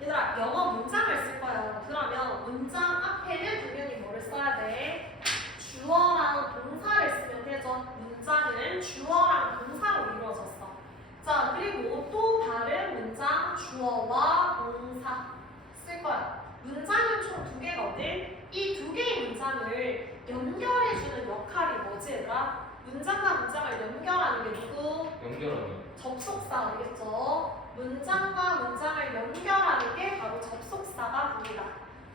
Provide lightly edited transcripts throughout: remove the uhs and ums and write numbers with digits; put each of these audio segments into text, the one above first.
얘들아, 영어 문장을 쓸 거야. 그러면 문장 앞에는 당연히 뭐를 써야 돼? 주어랑 동사를 쓰면 되죠. 문장은 주어랑 동사로 이루어졌어. 자, 그리고 또 다른 문장 주어와 동사 쓸 거야. 문장은 총 2개거든. 이 2개의 문장을 연결해주는 역할이 뭐지, 얘들아? 문장과 문장을 연결하는 게 누구? 연결하는. 접속사가 되겠죠. 문장과 문장을 연결하는 게 바로 접속사가 됩니다.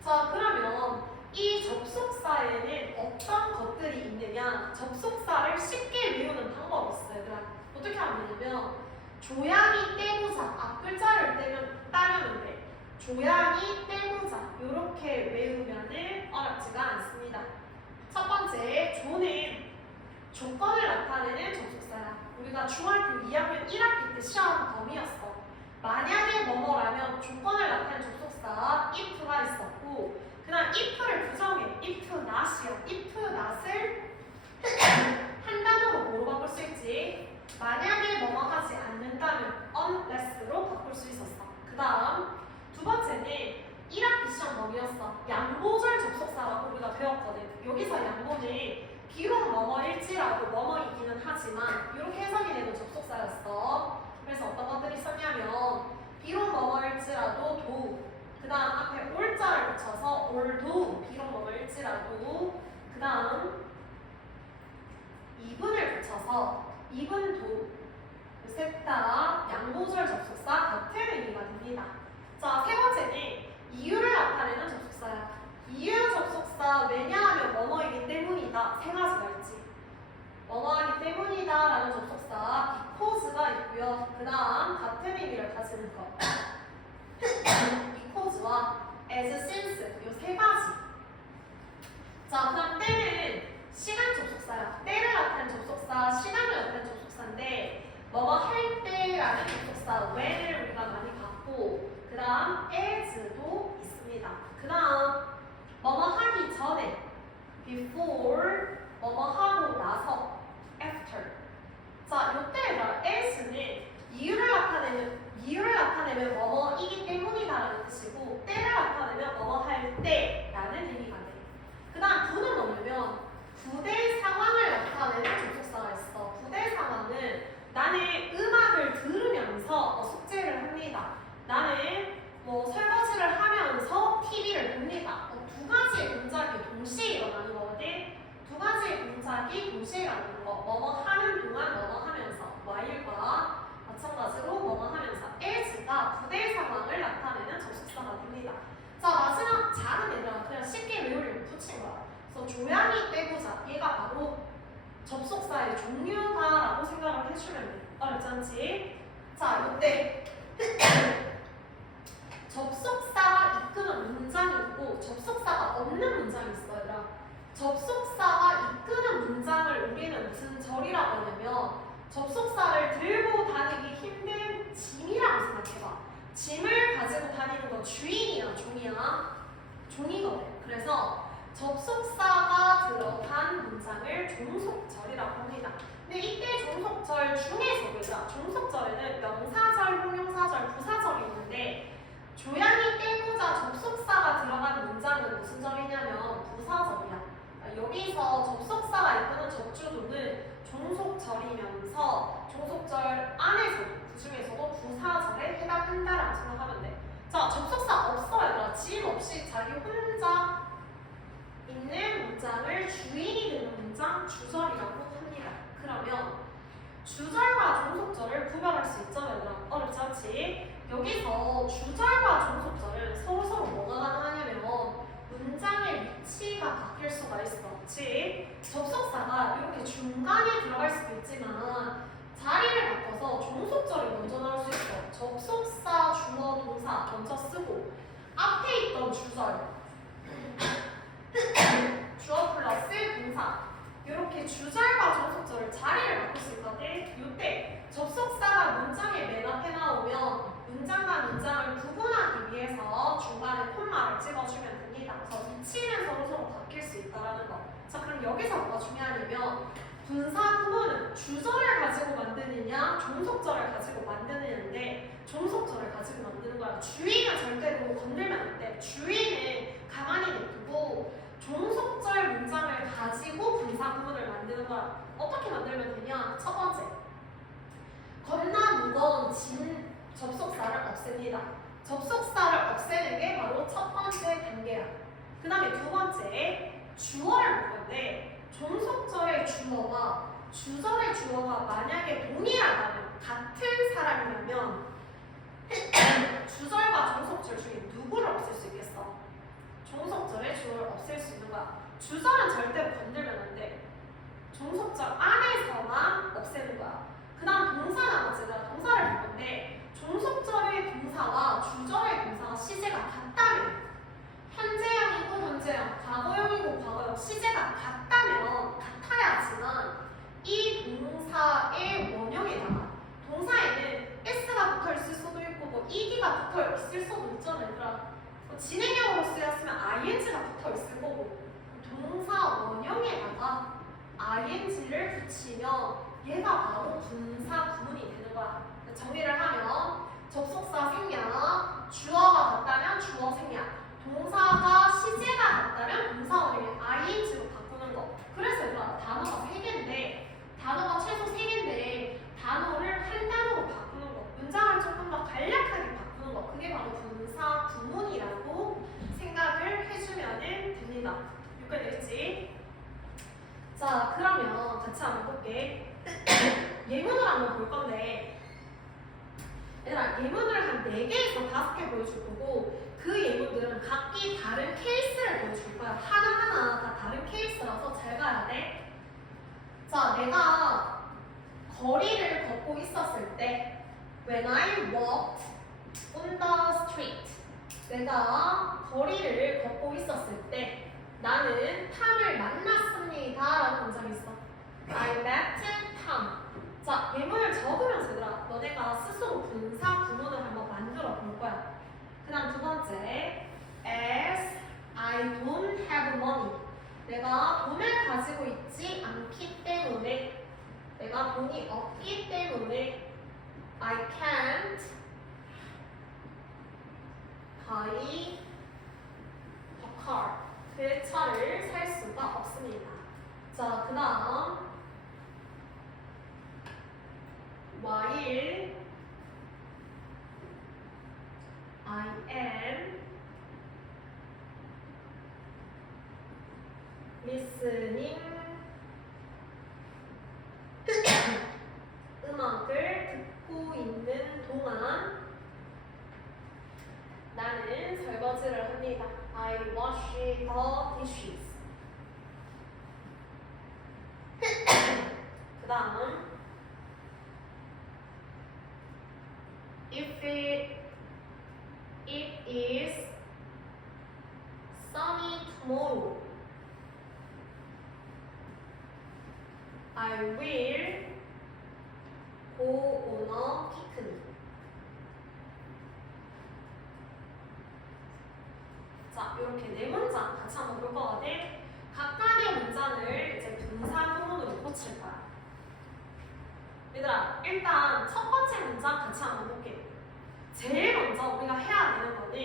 자, 그러면 이 접속사에는 어떤 것들이 있느냐? 접속사를 쉽게 외우는 방법이 있어요. 얘들아. 어떻게 하면 되냐면 조양이 떼부자 앞글자를 따려면 돼. 조양이 떼부자 이렇게 외우면은 어렵지가 않습니다. 첫 번째, 조는 조건을 나타내는 접속사야. 우리가 중학교 2학년 1학기 때 시험 범위였어. 만약에 뭐뭐라면 조건을 나타내는 접속사 if가 있었고, 그 다음 if를 부정해. if not이야. if not을 한 단어로 뭐로 바꿀 수 있지? 만약에 뭐뭐 하지 않는다면 unless로 바꿀 수 있었어. 그 다음 두 번째는 1학기 시험 범위였어. 양보절 접속사라고 우리가 배웠거든. 여기서 양보는 비록 뭐뭐일지라도 뭐뭐이기는 하지만 이렇게 해석이 되는 접속사였어. 그래서 어떤 것들이 있었냐면 비록 뭐뭐일지라도 도, 그 다음 앞에 올자를 붙여서 올도 비록 뭐뭐일지라도, 그 다음 이분을 붙여서 이분도, 셋 다 양보절 접속사 같은 의미가 됩니다. 자, 세 번째는 이유를 나타내는 접속사야. 이유 접속사 왜냐하면 뭐뭐이기 때문이다. 세 가지가 있지. 뭐뭐하기 때문이다 라는 접속사 because가 있고요. 그 다음 같은 의미를 가지는 것 because와 as, since 이 세 가지. 자, 그 다음 때는 시간 접속사야. 때를 나타내는 접속사, 시간을 나타내는 접속사인데 뭐뭐 할 때라는 접속사 when을 우리가 많이 갖고, 그 다음 as도 있습니다. 그 다음 뭐뭐 하기 전에 before, 뭐뭐 하고 나서 after. 자, 요때가 as는 이유를 나타내면 뭐뭐이기 때문이다라는 뜻이고, 때를 나타내면 뭐뭐 할 때라는 의미가 돼. 그 다음 부는 뭐냐면 부대 상황을 나타내는 접속사가 있어. 부대 상황은 나는 음악을 들으면서 숙제를 합니다. 나는 설거지를 하면서 TV를 봅니다. 두 가지의 동작이 동시에 일어나는 거거든. 두 가지의 동작이 동시에 일어나는 거. 뭐뭐 하는 동안 뭐뭐 하면서, while과 마찬가지로 뭐뭐 하면서 as가 부대 상황을 나타내는 접속사가 됩니다. 자, 마지막 자는 얘들아 그냥 쉽게 외우려고 붙인 거야. 그래서 조양이 떼고자, 얘가 바로 접속사의 종류다라고 생각을 해주면 돼. 어렵지 않지? 자, 요때 접속사가 이끄는 문장이 있고 접속사가 없는 문장이 있어. 얘들아, 접속사가 이끄는 문장을 우리는 무슨 절이라고 하냐면 접속사를 들고 다니기 힘든 짐이라고 생각해봐. 짐을 가지고 다니는 건 주인이야, 종이야? 종이거든. 그래서 접속사가 들어간 문장을 종속절이라고 합니다. 근데 이때 종속절 중에서 보자. 종속절에는 명사절, 형용사절, 부사절이 있는데 조양이 떼고자 접속사가 들어간 문장은 무슨 절이냐면 부사절이야. 여기서 접속사가 이끄는 접주동은 종속절이면서 종속절 안에서 그 중에서도 부사절에 해당한다라고 생각하면 돼. 자, 접속사 없어. 얘들아, 집 없이 자기 혼자 있는 문장을 주인이 되는 문장 주절이라고 합니다. 그러면 주절과 종속절을 구별할 수 있죠, 얘들아? 어렵지 않지? 여기서 주절과 종속절은 서로서로 뭐가 가능하냐면 문장의 위치가 바뀔 수가 있어. 그치? 접속사가 이렇게 중간에 들어갈 수도 있지만 자리를 바꿔서 종속절이 먼저 나올 수 있어. 접속사, 주어, 동사 먼저 쓰고 앞에 있던 주절 주어 플러스 동사 이렇게 주절과 종속절을 자리를 바꿀 수 있는데 이때 접속사가 문장의 맨 앞에 나오면 문장과 문장을 구분하기 위해서 중간에 콤마를 찍어주면 됩니다. 그래서 위치는 서로서로 바뀔 수 있다는 거. 자, 그럼 여기서 뭐가 중요하냐면 분사 구문은 주절을 가지고 만드느냐 종속절을 가지고 만드느냐인데 종속절을 가지고 만드는 거야. 주의는 절대로 건들면 안 돼. 주의는 가만히 냅두고 종속절 문장을 가지고 분사 구문을 만드는 거야. 어떻게 만들면 되냐? 첫 번째, 겁나 무거운 진 접속사를 없앱니다. 접속사를 없애는 게 바로 첫 번째 단계야. 그 다음에 두 번째, 주어를 볼 건데 종속절의 주어와 주절의 주어가 만약에 동일하다면, 같은 사람이라면 주절과 종속절 중에 누구를 없앨 수 있겠어? 종속절의 주어를 없앨 수 있는 거야. 주절은 절대로 건들면 안 돼. 종속절 안에서만 없애는 거야. 그 다음 동사 나머지가 동사를 볼 건데 종속절의 동사와 주절의 동사가 시제가 같다면, 현재형이고 현재형, 과거형이고 과거형 시제가 같아야지만 이 동사의 원형에다가 동사에는 s가 붙어 있을 수도 있고 뭐 ed가 붙어 있을 수도 있잖아 얘들아. 진행형으로 쓰였으면 ing가 붙어 있을 거고, 동사 원형에다가 ing를 붙이면 얘가 바로 분사 구문이 되는 거야. 정리를 하면 접속사 생략, 주어가 같다면 주어 생략, 동사가 시제가 같다면 동사 원형에 ing로 바꾸는 거. 그래서 얘들아 단어가 3개인데, 단어가 최소 3개인데 단어를 한 단어로 바꾸는 거, 문장을 조금 더 간략하게 바꾸는 거, 그게 바로 분사 구문이라고 생각을 해주면 됩니다. 여기까지 됐지? 자, 그러면 같이 한번 볼게. 예문을 한번 볼 건데, 얘들아 예문을 한 4개에서 5개 보여줄 거고, 그 예문들은 각기 다른 케이스를 보여줄 거야. 하나하나 다 다른 케이스라서 잘 가야 돼. 자, 내가 거리를 걷고 있었을 때, when I walked on the street, 내가 거리를 걷고 있었을 때 나는 탐을 만났습니다 라는 문장이 있어. I met Tom. 자, 예문을 적으면서 얘들아 너네가 스스로 분사 구문을 한번 만들어 볼 거야. 그 다음 두 번째, as I don't have money, 내가 돈을 가지고 있지 않기 때문에, 내가 돈이 없기 때문에 I can't buy a car, 그 차를 살 수가 없습니다. 자, 그 다음 while I am listening 음악을 듣고 있는 동안 나는 설거지를 합니다. I wash the dishes. 그 다음 if it is sunny tomorrow, I will go on a picnic. 자, 이렇게 4문장 같이 한번 볼 거거든. 각각의 문장을 이제 분사 구문으로 고칠 거야. 얘들아, 일단 첫 번째 문장 같이 한번 볼게. 제일 먼저 우리가 해야 되는 거는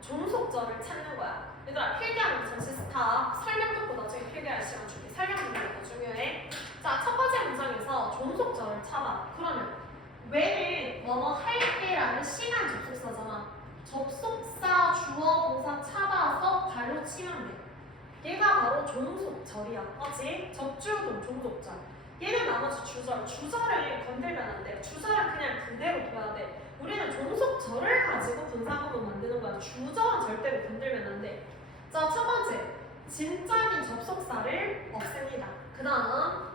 종속절을 찾는 거야. 얘들아, 필기하는 거 잠시 스탑. 설명 듣고 나중에 필기할 시간 줄게. 설명 듣는 게 더 중요해. 자, 첫 번째 문장에서 종속절을 찾아. 그러면 왜는 뭐뭐 할 때라는 시간 접속사잖아. 접속사, 주어, 동사 찾아서 발로 치면 돼. 얘가 바로 종속절이야. 맞지? 접주동 종속절. 얘는 나머지 주절. 주절을 건들면 안 돼. 주절은 그냥 그대로 둬야 돼. 우리는 종속절을 가지고 분사구문 만드는 거야. 주절은 절대로 건들면 안 돼. 자, 첫 번째, 진짜인 접속사를 없앱니다. 그 다음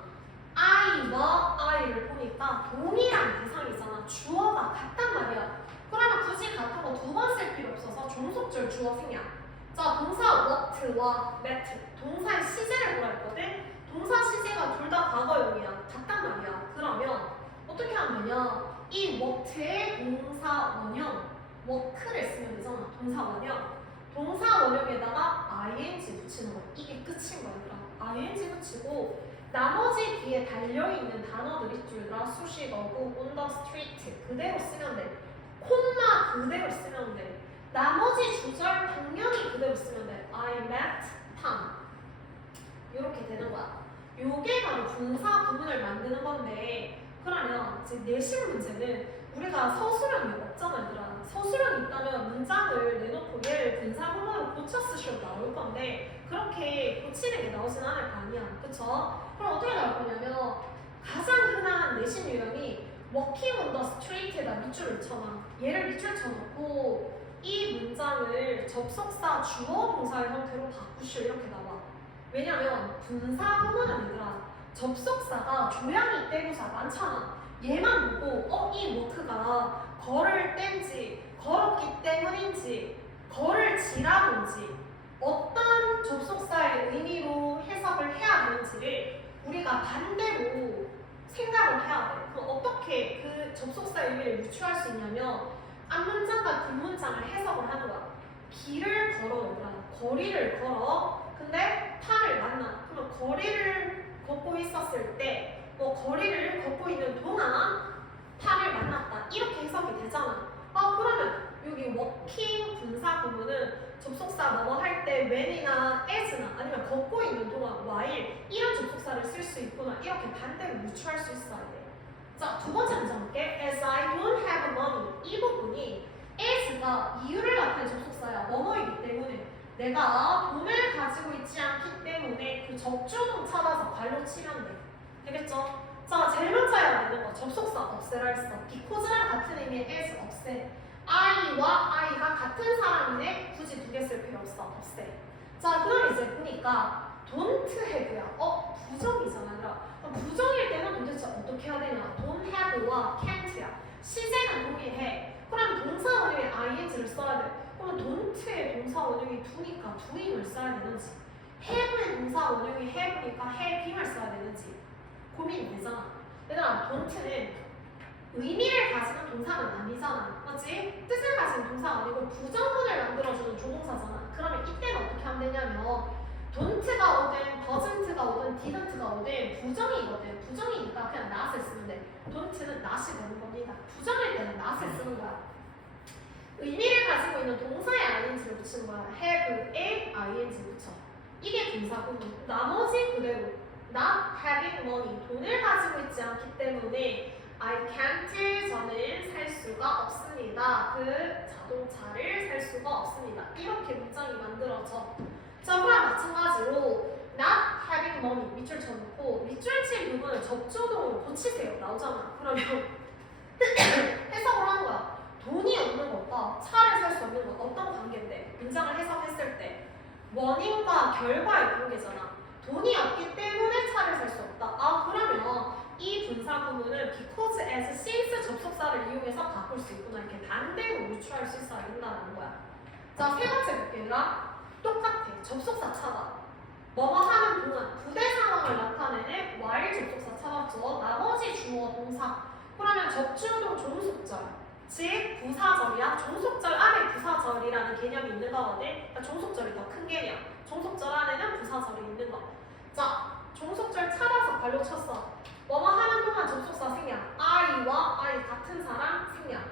I와 I를 보니까 동일한 대상이잖아. 주어가 같단 말이야. 그러면 굳이 같은 거 2번 쓸 필요 없어서 종속절 주어 생략. 자, 동사 worked와 met, 동사의 시제를 보라 했거든. 동사 시제가 둘 다 과거형이야. 같단 말이야. 그러면 어떻게 하면 되냐? 이 worked의 동사 원형 work를 쓰면 되잖아. 동사 원형. 동사 원형에다가 ing 붙이는 거야. 이게 끝인 거야. ing 붙이고 나머지 뒤에 달려있는 단어들 있죠. 얘들아. 수식어고 on the street 그대로 쓰면 돼. 콤마 그대로 쓰면 돼. 나머지 주절 당연히 그대로 쓰면 돼. I met Tom. 이렇게 되는 거야. 요게 바로 분사 구문을 만드는 건데, 그러면 이제 내신 문제는 우리가 서술형이 없잖아, 얘들아. 서술형이 있다면 문장을 내놓고 얘를 분사 구문으로 고쳐 쓰셔도 나올 건데 그렇게 고치는 게 나오진 않을 거 아니야. 그쵸? 그럼 어떻게 나올 거냐면 가장 흔한 내신 유형이 walking on the street에다 밑줄을 쳐놔. 얘를 밑줄 쳐놓고 이 문장을 접속사 주어 동사의 형태로 바꾸시오. 이렇게 나와. 왜냐면 분사 구문은 얘들아 접속사가 조양이 때부사 많잖아. 얘만 보고 이 워크가 걸을 땐지 걸었기 때문인지 걸을 지라든지 어떤 접속사의 의미로 해석을 해야 되는지를 우리가 반대로 생각을 해야 돼. 그럼 어떻게 그 접속사의 의미를 유추할 수 있냐면 앞문장과 뒷문장을 해석을 하는 거야. 길을 걸어오라. 거리를 걸어. 근데 타를 만나. 그러면 거리를 걷고 있었을 때 거리를 걷고 있는 동안 타를 만났다. 이렇게 해석이 되잖아. 그러면 여기 walking 분사 구문은 접속사 뭐뭐 할 때 when이나 as나 아니면 걷고 있는 동안 while 이런 접속사를 쓸 수 있구나. 이렇게 반대로 유추할 수 있어야 돼. 자, 두 번째 문장 볼게. As I don't have money. 이 부분이 as가 이유를 나타낸 접속사야. 뭐뭐이기 때문에 내가 돈을 가지고 있지 않기 때문에 그 적주동 찾아서 발로 치면 돼. 되겠죠? 자, 제일 먼저 해야 되는 거 접속사 없애라 했어. because랑 같은 의미의 as 없애. I와 I가 같은 사람이네. 굳이 두 개 쓸 필요 없어. 없애. 자, 그럼 이제 보니까 don't have야. 부정이잖아. 그럼 부정일 때는 도대체 어떻게 해야 되냐? don't have와 can't야. 시제는 동일해. 그럼 동사 원형에 ing를 써야 돼. 그러면 don't의 동사 원형이 do니까 doing을 써야 되는지, have의 동사 원형이 have니까 having을 써야 되는지 고민이 되잖아. 얘들아, don't는 의미를 가지는 동사는 아니잖아. 맞지? 뜻을 가진 동사가 아니고 부정문을 만들어주는 조동사잖아. 그러면 이때는 어떻게 하면 되냐면 don't가 오든 doesn't가 오든 didn't가 오든 부정이거든. 부정이니까 그냥 not을 쓰면 돼. don't는 not이 되는 겁니다. 부정일 때는 not을 쓰는 거야. 의미를 가지고 있는 동사에 ing를 붙이는 거야. have에 ing 붙여. 이게 분사구문. 나머지 그대로 not having money, 돈을 가지고 있지 않기 때문에 I can't, 저는 살 수가 없습니다. 그 자동차를 살 수가 없습니다. 이렇게 문장이 만들어져. 자, 그럼 마찬가지로 not having money 밑줄 쳐놓고 밑줄 친 부분을 접조동으로 고치세요. 나오잖아. 그러면 해석을 하는 거야. 돈이 없는 것과 차를 살 수 없는 것 어떤 관계인데? 문장을 해석했을 때 원인과 결과의 관계잖아. 돈이 없기 때문에 차를 살 수 없다. 그러면 이 분사 구문은 because, as, since 접속사를 이용해서 바꿀 수 있구나. 이렇게 반대로 유추할 수 있어야 된다는 거야. 자, 세 번째 볼게요. 똑같아. 접속사 찾아. 뭐뭐 하는 동안 부대 상황을 나타내는 while 접속사 찾았죠. 나머지 주어 동사. 그러면 접주동 종속절. 즉 부사절이야. 종속절 안에 부사절이라는 개념이 있는 거거든. 그러니까 종속절이 더 큰 개념. 종속절 안에는 부사절이 있는 거. 자, 종속절 찾아서 발로 쳤어. 뭐뭐 하는 동안 접속사 생략. I와 I 같은 사람 생략.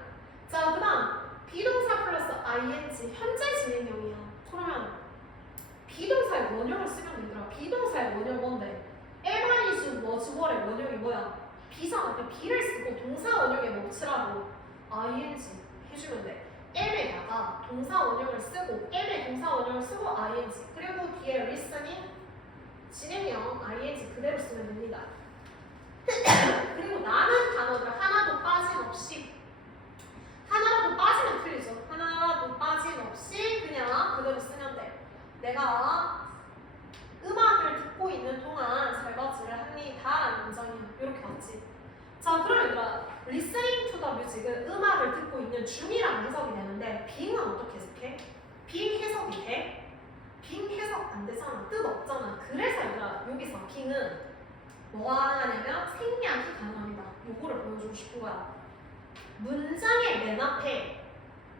자, 그 다음 비동사 플러스 ing 현재 진행형이야. 그러면 비동사의 원형을 쓰면 되더라. 비동사의 원형 뭔데? am, is, was, were의 원형이 뭐야? B잖아. B를 쓰고 동사 원형에 멈추라고 ing 해주면 돼. am에다가 동사 원형을 쓰고 am의 동사 원형을 쓰고 ing 그리고 뒤에 listening 진행형 ing 그대로 쓰면 됩니다. 그리고 나는 단어들 하나도 빠짐없이 하나라도 빠지면 틀리죠. 하나라도 빠짐없이 그냥 그대로 쓰면 돼. 내가 음악을 듣고 있는 동안 설거지를 합니다 라는 문장이야. 이렇게 맞지? 자, 그럼 얘들아 listening to the music은 음악을 듣고 있는 중이라는 해석이 되는데 being은 어떻게 해석해? being 해석이 돼? being 해석 안 되잖아. 뜻 없잖아. 그래서 얘들아 여기서 being은 뭐가 가능하냐면 생략이 가능합니다. 요거를 보여주고 싶은 거야. 문장의 맨 앞에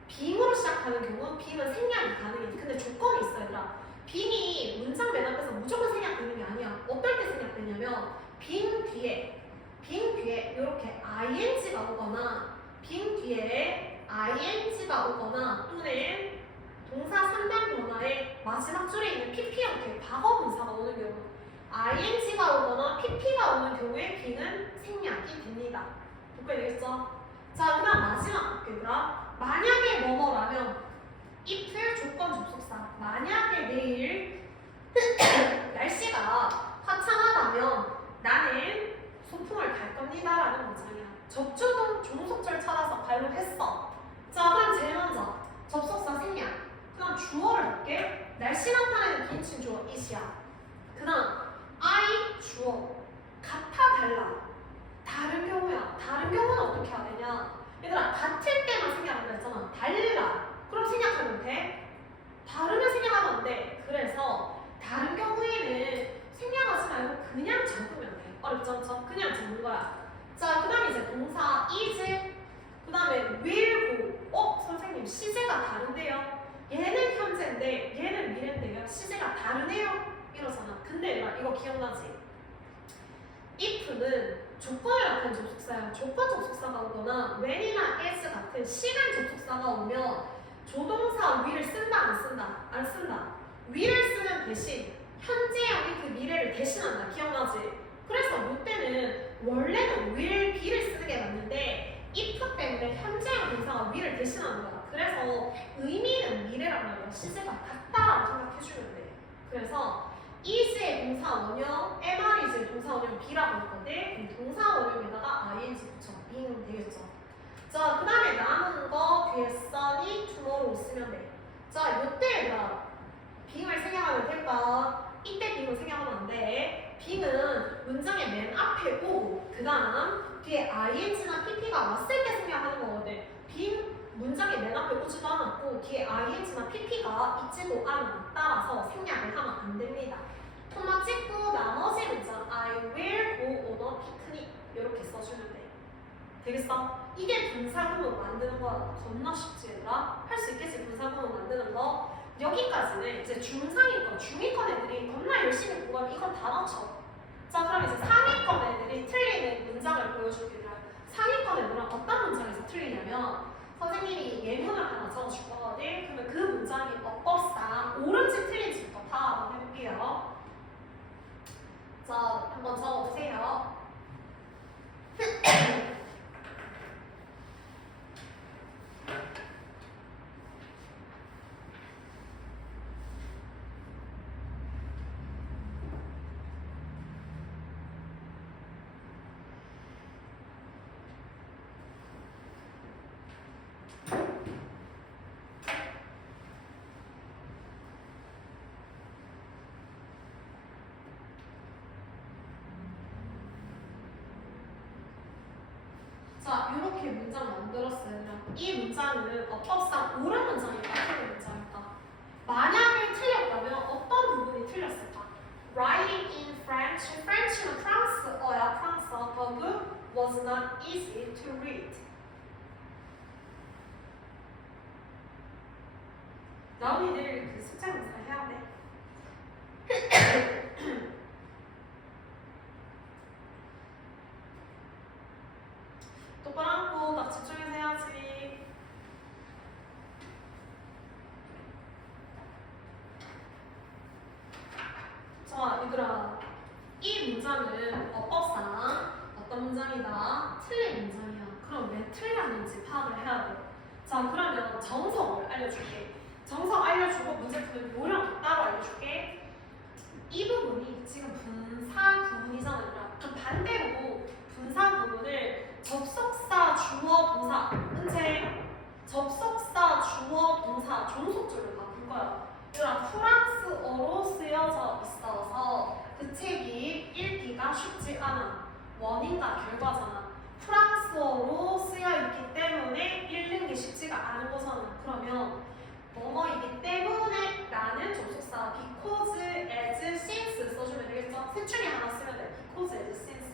being으로 시작하는 경우는 being은 생략이 가능해. 근데 조건이 있어 얘들아. 빙이 문장 맨 앞에서 무조건 생략되는 게 아니야. 어떨 때 생략되냐면 빙 뒤에 이렇게 ing가 오거나 빙 뒤에 ing가 오거나 또는 동사 3단 변화의 마지막 줄에 있는 pp 형태의 과거 분사가 오는 경우 ing가 오거나 pp가 오는 경우에 빙은 생략이 됩니다. 볼게 되겠죠? 자, 그 다음 마지막 볼게요. 만약에 뭐뭐라면 if를 조건 접속사. 만약에 내일 날씨가 화창하다면 나는 소풍을 갈 겁니다 라는 문장이야. 접주동 종속절 찾아서 발록했어. 자, 그럼 제일 먼저 접속사 생략. 그 다음 주어를 볼게. 날씨 나타내는 비인칭 주어 it이야. 그 다음 I 주어. 같아 달라. 다른 경우야. 다른 경우는 어떻게 해야 되냐? 얘들아, 같을 때만 생략한다 했잖아. 달라. 그럼 생략하면 돼? 다르면 생략하면 안 돼. 그래서 다른 경우에는 생략하지 말고 그냥 적으면 돼. 어렵지 않죠? 그냥 적는 거야. 자, 그 다음에 이제 동사 is, 그 다음에 will, go. 선생님 시제가 다른데요? 얘는 현재인데 얘는 미래인데요? 시제가 다르네요? 이러잖아. 근데 이거 기억나지? if는 조건을 나타낸 접속사야. 조건 접속사가 오거나 when이나 as 같은 시간 접속사가 오면 조동사 will을 쓴다 안 쓴다? 안 쓴다. will을 쓰는 대신 현재형이 그 미래를 대신한다. 기억나지? 그래서 이때는 원래는 will be를 쓰는 게 맞는데 if 때문에 현재형 동사가 will을 대신하는 거야. 그래서 의미는 미래란 말이야. 시제가 같다라고 생각해주면 돼. 그래서 is의 동사 원형, MR이즈의 동사 원형 B라고 할 건데 동사 원형에다가 ing 붙여. being 되겠죠. 자, 그 다음에 남은 거 뒤에 sunny, tomorrow 쓰면 돼. 자, 요때 being을 생략하면 될까? 이때 being을 생략하면 안 돼. being은 문장의 맨 앞에 오고 그 다음 뒤에 ing나 pp가 왔을 때 생략하는 거거든. being 문장의 맨 앞에 오지도 않았고 뒤에 ing나 pp가 있지도 않아. 따라서 생략을 하면 안 됩니다. 콤마 찍고 나머지 문장 I will go on a picnic 이렇게 써주면 돼. 되겠어? 이게 분사구문 만드는 거야. 겁나 쉽지 얘들아? 할 수 있겠지 분사구문 만드는 거? 여기까지는 이제 중상위권, 중위권 애들이 겁나 열심히 공부하면 이건 다 맞춰. 자, 그럼 이제 상위권 애들이 틀리는 문장을 보여줄게. 상위권 애들은 어떤 문장에서 틀리냐면 선생님이 예문을 하나 적어줄 거거든. 그러면 그 문장이 어법상 옳은지 틀린지부터 파악을 해볼게요. 자, 한번 적어보세요. 자, 이렇게 문장 만들었어요. 이 문장은 어법상 옳은 문장일까, 틀린 문장일까? 만약에 틀렸다면 어떤 부분이 틀렸을까? Writing in French. French는 프랑스어야, 프랑스어. The book was not easy to read. 나은이들 그 숫자 문사 해야 돼. 똑바로 앉고 딱 집중해서 해야지. 자, 얘들아, 이 문장은 어법상 어떤 문장이다? 틀린 문장이야. 그럼 왜 틀렸는지 파악을 해야 돼. 자, 그러면 정석을 알려줄게. 정석 알려주고 문제풀이 요령 따로 알려줄게. 이 부분이 지금 분사 부분이잖아. 그럼 반대로 분사 부분을 접속사, 주어, 동사, 은채 접속사, 주어, 동사, 종속절로 바꿀 거야. 얘들아, 프랑스어로 쓰여져 있어서 그 책이 읽기가 쉽지 않아. 원인과 결과잖아. 프랑스어로 쓰여 있기 때문에 읽는 게 쉽지가 않은 거잖아. 그러면 뭐뭐이기 때문에 라는 접속사 because, as, since 써주면 되겠죠? 셋 중에 하나 쓰면 돼. because, as, since.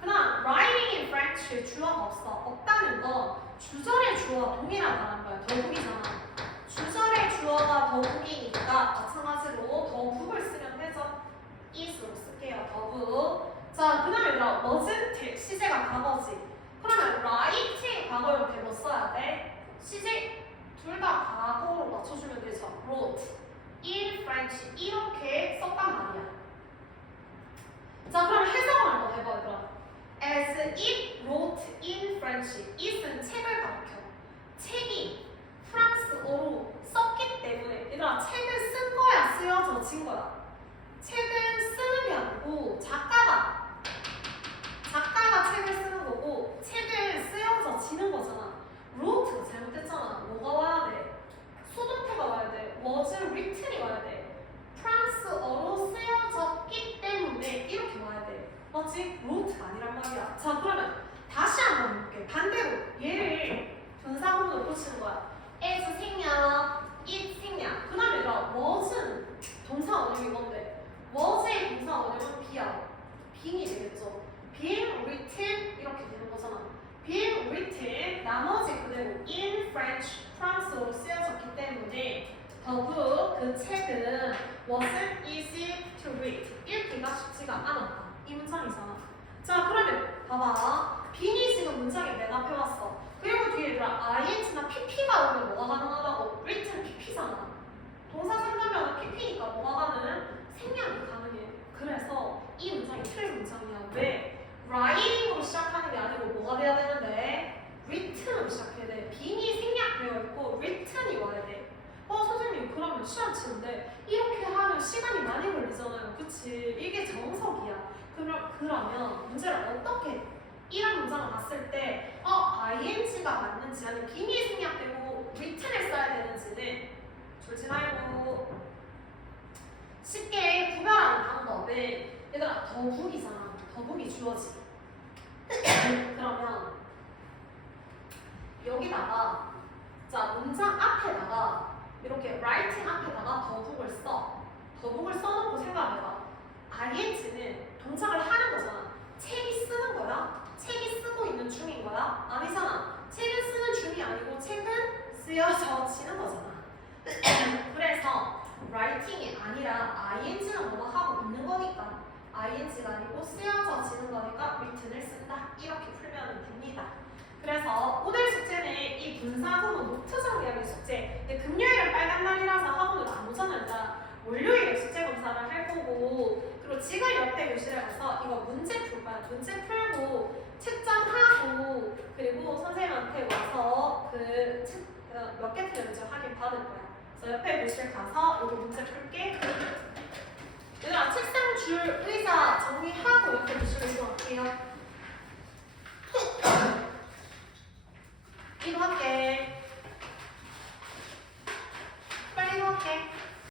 그 다음 writing in French 주어가 없어. 없다는 건 주절의 주어와 동일하다는 거야. 더욱이잖아. 주절의 주어가 더욱이니까 마찬가지로 자, 그 다음에 얘들아, wasn't 시제가 과거지. 그러면 write 과거형 배뭐 써야 돼? 시제 둘 다 과거로 맞춰주면 되죠. wrote, in French 이렇게 썼단 말이야. 자, 그럼 해석을 한번 해봐, 얘들아. As it wrote in French, it은 책을 가리켜. 책이 프랑스어로 썼기 때문에 얘들아, 책을 쓴 거야, 쓰여진 거야? 책을 쓰는 게 아니고 작가가 책을 쓰는 거고 책을 쓰여지는 거잖아. wrote가 잘못됐잖아. 뭐가 와야 돼? 수동태가 와야 돼. was written이 와야 돼. 프랑스어로 쓰여졌기 때문에 이렇게 와야 돼. 맞지? wrote가 아니란 말이야. 자, 그러면 다시 한번 해볼게. 반대로 얘를 분사구문으로 고치는 거야. as 생략, it 생략. 그 다음에 얘들아, was는 동사 원형이 뭔데? was의 동사 원형은 be야. being이 되겠죠. being written 이렇게 되는 거잖아. being written 나머지 그대로 in French 프랑스어로 쓰여졌기 때문에 더욱 그 책은 wasn't easy to read 읽기가 쉽지가 않았다. 이 문장이잖아. 자, 그러면 봐봐. being이 지금 문장에 맨 앞에 왔어. 그리고 뒤에 얘들아 ing나 pp가 오면 뭐가 가능하다고? written pp잖아. 동사 3단면은 pp니까 뭐가 가능? 생략이 가능해. 그래서 이 문장이 틀린 문장이야. 왜? writing으로 시작하는 게 아니고 뭐가 돼야 되는데? written으로 시작해야 돼. being이 생략되어 있고 written이 와야 돼. 선생님 그러면 시간 치는데 이렇게 하면 시간이 많이 걸리잖아요. 그치? 이게 정석이야. 그러면 문제를 어떻게 이런 문장을 봤을 때 ing가 맞는지 아니면 being이 생략되고 written을 써야 되는지는 졸지 말고 쉽게 구별하는 방법은 얘들아 더북이잖아. 더북이 주어지. 그러면 여기다가 자 문장 앞에다가 이렇게 writing 앞에다가 더북을 써. 더북을 써놓고 생각해봐. ing는 동작을 하는 거잖아. 책이 쓰는 거야? 책이 쓰고 있는 중인 거야? 아니잖아. 책은 쓰는 중이 아니고 책은 쓰여져지는 거잖아. 그래서 writing이 아니라 ing는 뭐가 하고 있는 거니까 ing가 아니고 쓰여져지는 거니까 written을 쓴다. 이렇게 풀면 됩니다. 그래서 오늘 숙제는 이 분사구문 노트 정리하기 숙제. 근데 금요일은 빨간 날이라서 학원을 안 오잖아요. 월요일에 숙제 검사를 할 거고 그리고 지금 옆에 교실에 가서 이거 문제 풀 거야. 문제 풀고 채점하고 그리고 선생님한테 와서 그 몇 개 틀렸는지 확인 받을 거야. 그래서 옆에 교실 가서 이거 문제 풀게. 얘들아 책상 줄 의자 정리하고 옆에 교실로 이동할게요. 이동할게. 빨리 이동할게.